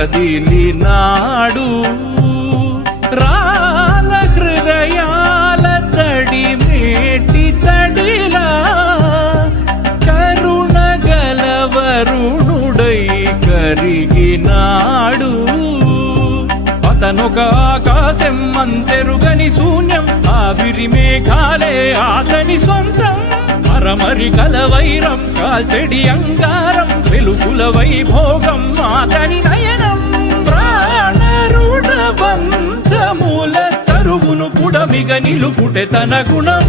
కదిలినాడు రాల హృదయాల తడి మేటి తడిలా కరుణ గలవరుణుడై కరిగినాడు అతనొక ఆకాశం అంతెరుగని శూన్యం ఆవిరి మేఘాలే అతని సొంతం మరమరి కలవైరం కాల్చెడి అంగారం వెలుగుల వైభోగం అతని నయనం ప్రాణరుణ బంధముల తరువును పుడమిగ నిలుపుటె తన గుణం